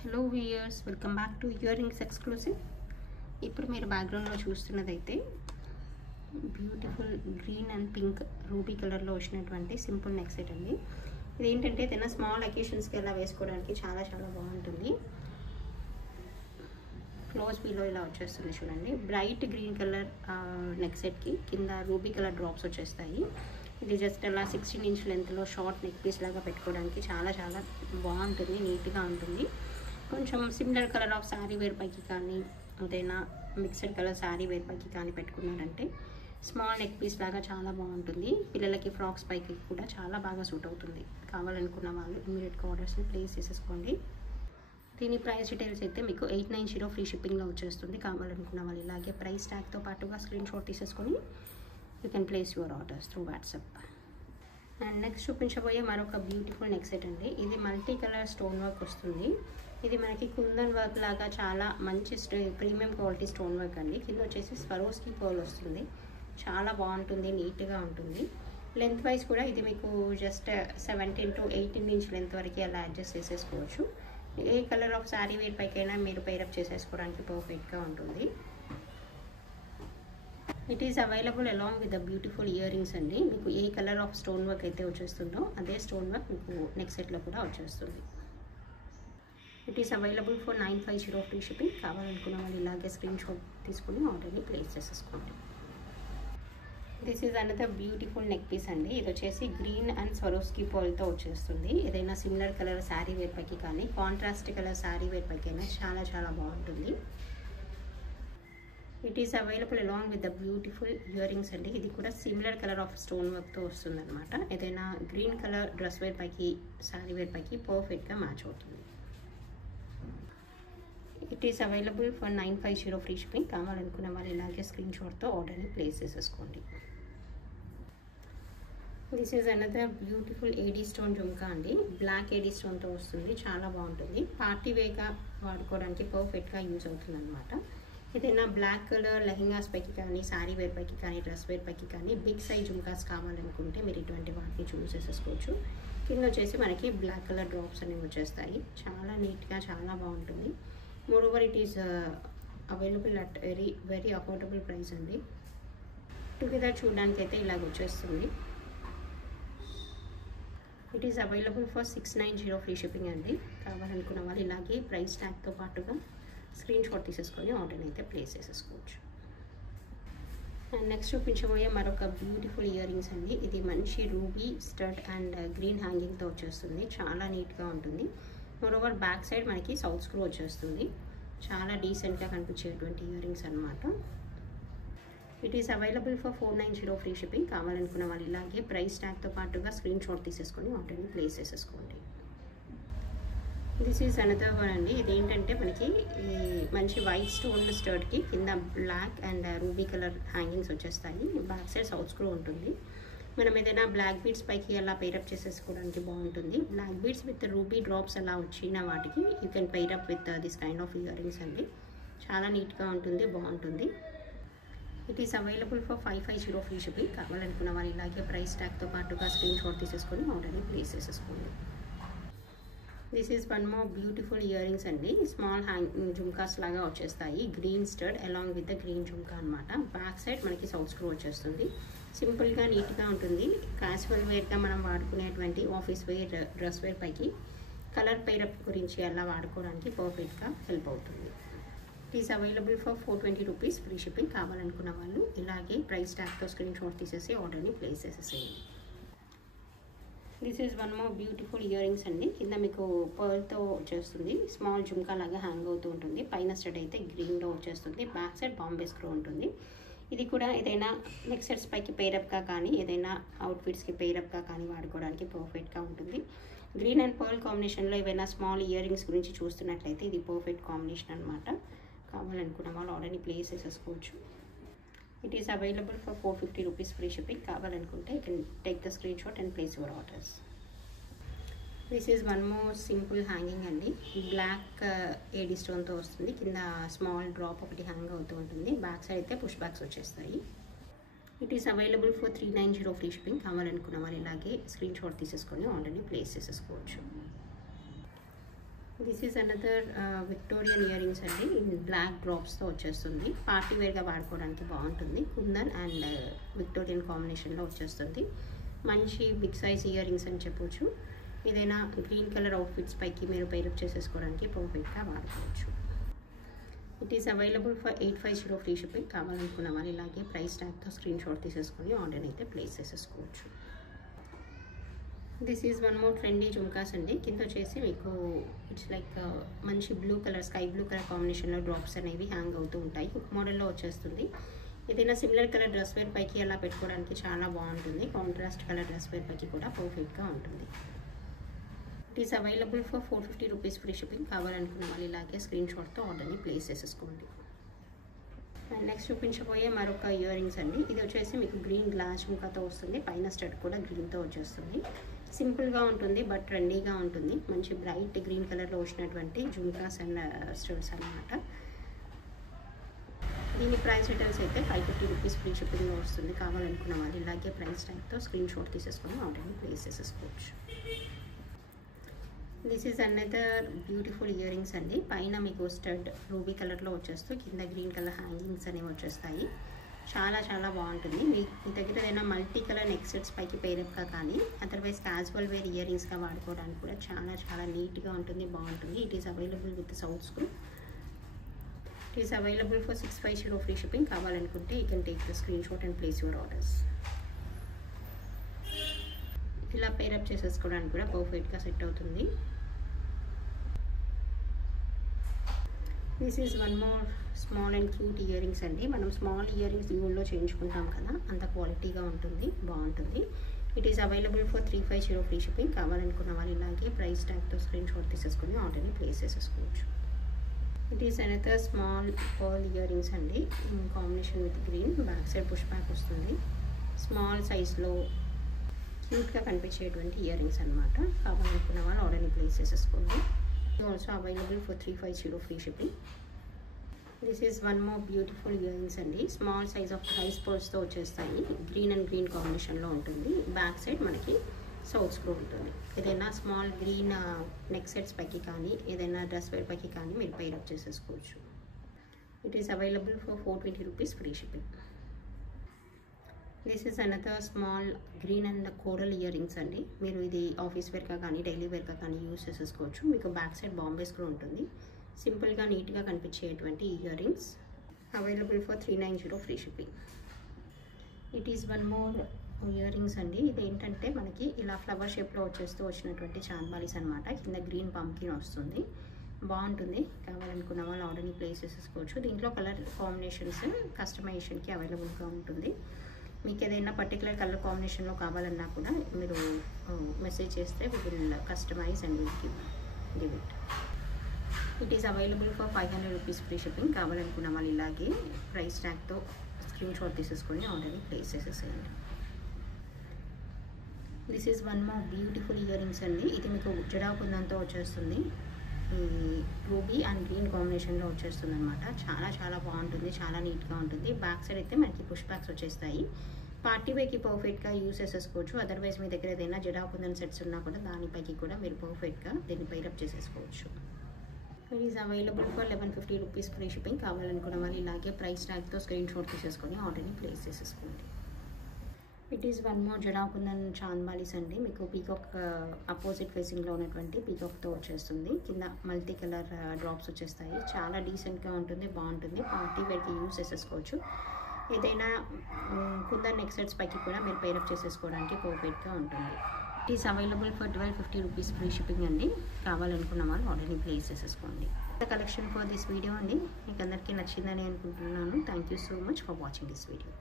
Hello viewers, welcome back to earrings exclusive. ఇప్పుడు మీరు బ్యాక్గ్రౌండ్లో చూస్తున్నదైతే beautiful green and pink ruby కలర్లో వచ్చినటువంటి సింపుల్ నెక్ సెట్ అండి. ఇదేంటంటే ఏదైనా స్మాల్ అకేషన్స్కి ఎలా వేసుకోవడానికి చాలా చాలా బాగుంటుంది. క్లోజ్ వీలో ఇలా వచ్చేస్తుంది చూడండి. బ్రైట్ గ్రీన్ కలర్ నెక్ సెట్కి కింద రూబీ కలర్ డ్రాప్స్ వచ్చేస్తాయి. ఇది జస్ట్ అలా 16 ఇంచ్ లెంత్లో షార్ట్ నెక్ పీస్ లాగా పెట్టుకోవడానికి చాలా చాలా బాగుంటుంది, నీట్గా ఉంటుంది. కొంచెం similar colour of sari wear పైకి కానీ ఏదైనా మిక్స్డ్ కలర్ శారీ వేర్ పైకి కానీ పెట్టుకున్నారంటే స్మాల్ నెక్ పీస్ లాగా చాలా బాగుంటుంది. పిల్లలకి ఫ్రాక్స్ పైకి కూడా చాలా బాగా సూట్ అవుతుంది. కావాలనుకున్న వాళ్ళు ఇమీడియట్గా ఆర్డర్స్ని ప్లేస్ చేసేసుకోండి. దీని ప్రైస్ డీటెయిల్స్ అయితే మీకు 890 ఫ్రీ షిప్పింగ్లో వచ్చేస్తుంది. కావాలనుకున్న వాళ్ళు ఇలాగే ప్రైస్ ట్యాగ్తో పాటుగా స్క్రీన్ షాట్ తీసేసుకొని you can place your orders through WhatsApp. And next చూపించబోయే మరొక బ్యూటిఫుల్ నెక్ సెట్ అండి. ఇది మల్టీ కలర్ స్టోన్ వర్క్ వస్తుంది. ఇది మనకి కుందన్ వర్క్ లాగా చాలా మంచి ప్రీమియం క్వాలిటీ స్టోన్ వర్క్ అండి. కింద వచ్చేసి స్వరోస్కి పర్ల్ వస్తుంది. చాలా బాగుంటుంది, నీట్గా ఉంటుంది. లెంత్ వైజ్ కూడా ఇది మీకు జస్ట్ 17 to 18 ఇంచ్ లెంత్ వరకు అలా అడ్జస్ట్ చేసేసుకోవచ్చు. ఏ కలర్ ఆఫ్ శారీ వేర్ పైకైనా మీరు పేరప్ చేసేసుకోవడానికి పర్ఫెక్ట్గా ఉంటుంది. It is available along with the beautiful ear rings అండి. మీకు ఏ కలర్ ఆఫ్ స్టోన్ వర్క్ అయితే వచ్చేస్తుందో అదే స్టోన్ వర్క్ మీకు నెక్ సెట్లో కూడా వచ్చేస్తుంది. It is available for 950 free shipping. కావాలనుకున్న వాళ్ళు ఇలాగే స్క్రీన్ షాట్ తీసుకుని ఆర్డర్ని ప్లేస్ చేసేసుకోండి. This is another beautiful neck piece అండి. ఇది వచ్చేసి గ్రీన్ అండ్ స్వరోస్కి పర్ల్తో వచ్చేస్తుంది. ఏదైనా సిమిలర్ కలర్ శారీ వేర్ పైకి కానీ కాంట్రాస్ట్ కలర్ శారీ వేర్ పైకైనా చాలా చాలా బాగుంటుంది. It is available along with the beautiful ear rings అండి. ఇది కూడా సిమిలర్ కలర్ ఆఫ్ స్టోన్ వర్క్తో వస్తుంది అనమాట. ఏదైనా గ్రీన్ కలర్ డ్రెస్ వేర్ పైకి శారీ వేర్ పైకి పర్ఫెక్ట్గా మ్యాచ్ అవుతుంది. It is available for 950 free shipping. కావాలనుకున్న వాళ్ళు ఇలాగే స్క్రీన్ షాట్తో ఆర్డర్ని ప్లేస్ చేసేసుకోండి. This is another beautiful AD stone jhumka అండి. బ్లాక్ ఏడీ స్టోన్తో వస్తుంది. చాలా బాగుంటుంది. పార్టీ వేగా వాడుకోవడానికి పర్ఫెక్ట్గా యూజ్ అవుతుంది అనమాట. ఏదైనా బ్లాక్ కలర్ లెహెంగాస్ పైకి కానీ శారీ వేర్ పైకి కానీ డ్రెస్ వేర్ పైకి కానీ బిగ్ సైజ్ జుమ్కాస్ కావాలనుకుంటే మీరు ఇటువంటి వాటిని చూస్ చేసేసుకోవచ్చు. కింద వచ్చేసి మనకి బ్లాక్ కలర్ డ్రాప్స్ అనేవి వచ్చేస్తాయి. చాలా నీట్గా చాలా బాగుంటుంది. Moreover it is available at very affordable price అండి. టుగెదర్ చూడడానికి అయితే ఇలాగ వచ్చేస్తుంది. It is available for 690 free shipping అండి. కావాలనుకున్న వాళ్ళు ఇలాగే ప్రైస్ ట్యాగ్తో పాటుగా స్క్రీన్ షాట్ తీసేసుకొని ఆర్డర్ని అయితే ప్లేస్ చేసేసుకోవచ్చు. అండ్ నెక్స్ట్ చూపించబోయే మరొక బ్యూటిఫుల్ ఇయర్ రింగ్స్ అండి. ఇది మంచి రూబీ స్టడ్ అండ్ గ్రీన్ హ్యాంగింగ్తో వచ్చేస్తుంది. చాలా నీట్గా ఉంటుంది. మోరోవర్ బ్యాక్ సైడ్ మనకి సౌత్ స్క్రూ వచ్చేస్తుంది. చాలా డీసెంట్గా కనిపించేటువంటి ఇయర్ రింగ్స్ అనమాట. It is available for 490 free shipping. కావాలనుకున్న వాళ్ళు ఇలాగే ప్రైస్ ట్యాగ్తో పాటుగా స్క్రీన్ షాట్ తీసేసుకొని ఆర్డర్ని ప్లేస్ చేసేసుకోండి. దిస్ ఈజ్ అనదర్ వన్ అండి. ఇదేంటంటే మనకి మంచి వైట్ స్టోన్ స్టర్ట్కి కింద black and ruby colour hangings వచ్చేస్తాయి. బ్యాక్ సైడ్ సౌత్ స్క్రూ ఉంటుంది. మనం ఏదైనా బ్లాక్ బీడ్స్ పైకి అలా పేరప్ చేసేసుకోవడానికి బాగుంటుంది. Black beads with ruby drops అలా వచ్చిన వాటికి you can pair up with this kind of earrings అండి. చాలా నీట్గా ఉంటుంది, బాగుంటుంది. It is available for 550 free shipping. కావాలనుకున్న వాళ్ళు ఇలాగే ప్రైస్ ట్యాగ్తో పాటుగా స్క్రీన్ షాట్ తీసేసుకొని ఆర్డర్ని ప్లేస్ చేసేసుకోండి. This is one more beautiful ear rings అండి. స్మాల్ జుమ్కాస్ లాగా వచ్చేస్తాయి. Green stud along with the green jhumka అనమాట. బ్యాక్ సైడ్ మనకి సౌత్ స్క్రూ వచ్చేస్తుంది. సింపుల్గా నీట్గా ఉంటుంది. క్యాజువల్ వేర్గా మనం వాడుకునేటువంటి ఆఫీస్ వేర్ డ్రెస్ వేర్ పైకి కలర్ పేరప్ గురించి అలా వాడుకోవడానికి పర్ఫెక్ట్గా హెల్ప్ అవుతుంది. It is available for 420 rupees free shipping. కావాలనుకున్న వాళ్ళు ఇలాగే ప్రైస్ ట్యాగ్తో స్క్రీన్ షాట్ తీసేసి ఆర్డర్ని ప్లేస్ చేసేసేయండి. This is one more beautiful ear rings అండి. కింద మీకు పర్ల్తో వచ్చేస్తుంది. స్మాల్ జుమ్కా లాగా హ్యాంగ్ అవుతూ ఉంటుంది. పైన స్టడ్ అయితే గ్రీన్లో వచ్చేస్తుంది. బ్యాక్ సైడ్ బాంబే స్క్రూ ఉంటుంది. ఇది కూడా ఏదైనా నెక్ సెట్స్ పైకి పేరప్గా కానీ ఏదైనా అవుట్ఫిట్స్కి పేరప్గా కానీ వాడుకోవడానికి పర్ఫెక్ట్గా ఉంటుంది. గ్రీన్ అండ్ పర్ల్ కాంబినేషన్లో ఏవైనా స్మాల్ ఇయర్ రింగ్స్ గురించి చూస్తున్నట్లయితే ఇది పర్ఫెక్ట్ కాంబినేషన్ అనమాట. కావాలనుకున్న వాళ్ళు ఆర్డర్ని ప్లేస్ చేసేసుకోవచ్చు. It is available for 450 rupees free shipping. కావాలనుకుంటే you can take the screenshot and place your orders. This is one more simple hanging అండి. బ్లాక్ ఏడీ స్టోన్తో వస్తుంది. కింద స్మాల్ డ్రాప్ ఒకటి హ్యాంగ్ అవుతూ ఉంటుంది. బ్యాక్ సైడ్ అయితే పుష్ బ్యాక్స్ వచ్చేస్తాయి. It is available for 390 free shipping. కావాలనుకున్న వాళ్ళు ఇలాగే స్క్రీన్ షాట్ తీసేసుకొని ఆర్డర్ని ప్లేస్ చేసేసుకోవచ్చు. This is another Victorian earrings అండి. బ్లాక్ డ్రాప్స్తో వచ్చేస్తుంది. పార్టీ వేర్గా వాడుకోవడానికి బాగుంటుంది. కుందన్ అండ్ విక్టోరియన్ కాంబినేషన్లో వచ్చేస్తుంది. మంచి బిగ్ సైజ్ ఇయర్ రింగ్స్ అని చెప్పొచ్చు. ఏదైనా గ్రీన్ కలర్ అవుట్ఫిట్స్ పైకి మీరు పేరప్ చేసేసుకోవడానికి పర్ఫెక్ట్గా వాడుకోవచ్చు. It is available for 850 free shipping. కావాలనుకున్న వాళ్ళు ఇలాగే ప్రైస్ ట్యాగ్తో స్క్రీన్ షాట్ తీసేసుకొని ఆర్డర్ అయితే ప్లేస్ చేసేసుకోవచ్చు. This is one more trendy jhumkas అండి. కింద వచ్చేసి మీకు ఇట్స్ లైక్ మంచి blue colour, sky blue colour కాంబినేషన్లో డ్రాప్స్ అనేవి హ్యాంగ్ అవుతూ ఉంటాయి. హుక్ మోడల్లో వచ్చేస్తుంది. ఏదైనా సిమిలర్ కలర్ డ్రెస్ వేర్ పైకి అలా పెట్టుకోవడానికి చాలా బాగుంటుంది. కాంట్రాస్ట్ కలర్ డ్రెస్ వేర్ పైకి కూడా పర్ఫెక్ట్గా ఉంటుంది. It is available for 450 rupees free shipping. కావాలనుకున్న వాళ్ళు ఇలాగే స్క్రీన్ షాట్తో ఆర్డర్ని ప్లేస్ చేసేసుకోండి. అండ్ నెక్స్ట్ చూపించబోయే మరొక ఇయర్ రింగ్స్ అండి. ఇది వచ్చేసి మీకు గ్రీన్ గ్లాస్ జుమ్కాతో వస్తుంది. పైన స్టడ్ కూడా గ్రీన్తో వచ్చేస్తుంది. సింపుల్గా ఉంటుంది బట్ ట్రెండీగా ఉంటుంది. మంచి బ్రైట్ గ్రీన్ కలర్లో వచ్చినటువంటి జుమ్కాస్ అండ్ స్టడ్స్ అన్నమాట. దీని ప్రైస్ డీటెయిల్స్ అయితే 550 రూపీస్ ఫ్రీ షిప్పింగ్లో వస్తుంది. కావాలనుకున్న వాళ్ళు ఇలాగే ప్రైస్ ట్యాగ్తో స్క్రీన్ షాట్ తీసేసుకొని ఆర్డర్ని ప్లేస్ చేసేసుకోవచ్చు. This is another beautiful ear rings అండి. పైన మీకు స్టడ్ రూబీ కలర్లో వచ్చేస్తూ కింద గ్రీన్ కలర్ హ్యాంగింగ్స్ అనేవి వచ్చేస్తాయి. చాలా చాలా బాగుంటుంది. మీ దగ్గర ఏదైనా మల్టీ కలర్ నెక్ సెట్స్ పైకి పేరప్గా కానీ అదర్వైజ్ క్యాజువల్ వేర్ ఇయర్ రింగ్స్గా వాడుకోవడానికి కూడా చాలా చాలా నీట్గా ఉంటుంది, బాగుంటుంది. It is available with south screw. It is available for 650 free shipping. కావాలనుకుంటే you can take the screenshot and place your orders. ఇలా పేరప్ చేసేసుకోవడానికి కూడా పర్ఫెక్ట్గా సెట్ అవుతుంది. This is one more small and cute earrings అండి. మనం small earrings యూల్లో చేయించుకుంటాం కదా, అంత క్వాలిటీగా ఉంటుంది, బాగుంటుంది. It is available for 350 free shipping. కావాలనుకున్న వాళ్ళు ఇలాగే ప్రైస్ ట్యాగ్తో స్క్రీన్ షాట్ తీసేసుకొని ఆర్డర్ని ప్లేస్ చేసేసుకోవచ్చు. It is another small pearl earrings అండి. Combination with green. Back side push back వస్తుంది. స్మాల్ సైజ్లో క్యూట్గా కనిపించేటువంటి ఇయర్ రింగ్స్ అనమాట. కావాలనుకున్న వాళ్ళు ఆర్డర్ని ప్లేస్ చేసేసుకోండి. Also available for 350 free shipping. This is one more beautiful ear rings అండి. స్మాల్ సైజ్ ఆఫ్ రైస్ పర్ల్స్తో వచ్చేస్తాయి. గ్రీన్ అండ్ గ్రీన్ కాంబినేషన్లో ఉంటుంది. బ్యాక్ సైడ్ మనకి సౌత్ స్క్రూ ఉంటుంది. ఏదైనా స్మాల్ గ్రీన్ నెక్ సెట్స్ పైకి కానీ ఏదైనా డ్రెస్ వేర్ పైకి కానీ మీరు పేరప్ చేసేసుకోవచ్చు. It is available for 420 rupees free shipping. This is another small green and coral ear rings అండి. మీరు ఇది ఆఫీస్ వేర్గా కానీ డైలీ వేర్గా కానీ యూస్ చేసేసుకోవచ్చు. మీకు బ్యాక్ సైడ్ బాంబే స్క్రూ ఉంటుంది. సింపుల్గా నీట్గా కనిపించేటువంటి ear rings available for 390 free shipping. It is one more ear rings అండి. ఇది ఏంటంటే మనకి ఇలా ఫ్లవర్ షేప్లో వచ్చేస్తూ వచ్చినటువంటి చాంబాలీస్ అనమాట. కింద గ్రీన్ పంకిన్ వస్తుంది, బాగుంటుంది. కావాలనుకున్న వాళ్ళు ఆర్డర్ని ప్లేస్ చేసేసుకోవచ్చు. దీంట్లో కలర్ కాంబినేషన్స్ కస్టమైజేషన్కి అవైలబుల్గా ఉంటుంది. మీకు ఏదైనా పర్టికులర్ కలర్ కాంబినేషన్లో కావాలన్నా కూడా మీరు మెసేజ్ చేస్తే we will customize and give it. It is available for 500 rupees free shipping. కావాలనుకున్న వాళ్ళు ఇలాగే ప్రైస్ ట్యాగ్తో స్క్రీన్ షాట్ తీసేసుకొని ఆర్డర్ని ప్లేస్ చేసేసేయండి. This is one more beautiful ear rings అండి. ఇది మీకు జడా కుందంతో వచ్చేస్తుంది. రూబీ అండ్ గ్రీన్ కాంబినేషన్లో వచ్చేస్తుంది అనమాట. చాలా చాలా బాగుంటుంది, చాలా నీట్గా ఉంటుంది. బ్యాక్ సైడ్ అయితే మనకి పుష్ బ్యాక్స్ వచ్చేస్తాయి. పార్టీ వేర్కి పర్ఫెక్ట్గా యూస్ చేసేసుకోవచ్చు. అదర్వైజ్ మీ దగ్గర ఏదైనా జడా కుందన్ సెట్స్ ఉన్నా కూడా దానిపైకి కూడా మీరు పర్ఫెక్ట్గా దీన్ని పైరప్ చేసేసుకోవచ్చు. It is available for 1150 rupees free shipping. కావాలనుకున్న వాళ్ళు ఇలాగే ప్రైస్ ట్యాగ్తో స్క్రీన్ షాట్ తీసేసుకొని ఆర్డర్ని ప్లేస్ చేసేసుకోండి. It is one more jadau kundan chandbalis అండి. మీకు పీకాక్ అపోజిట్ ఫేసింగ్లో ఉన్నటువంటి పీకాక్తో వచ్చేస్తుంది. కింద మల్టీ కలర్ డ్రాప్స్ వచ్చేస్తాయి. చాలా డీసెంట్గా ఉంటుంది, బాగుంటుంది. పార్టీ వేర్కి యూస్ చేసేసుకోవచ్చు. ఏదైనా కుందన్ నెక్ సెట్స్ పైకి కూడా మీరు పేరప్ చేసేసుకోవడానికి పర్ఫెక్ట్గా ఉంటుంది. It is available for 1250 rupees free shipping అండి. కావాలనుకున్న వాళ్ళు ఆర్డర్ని ప్లేస్ చేసేసుకోండి. కలెక్షన్ ఫర్ దిస్ వీడియో అండి. మీకు అందరికీ నచ్చిందని అనుకుంటున్నాను. Thank you so much for watching this video.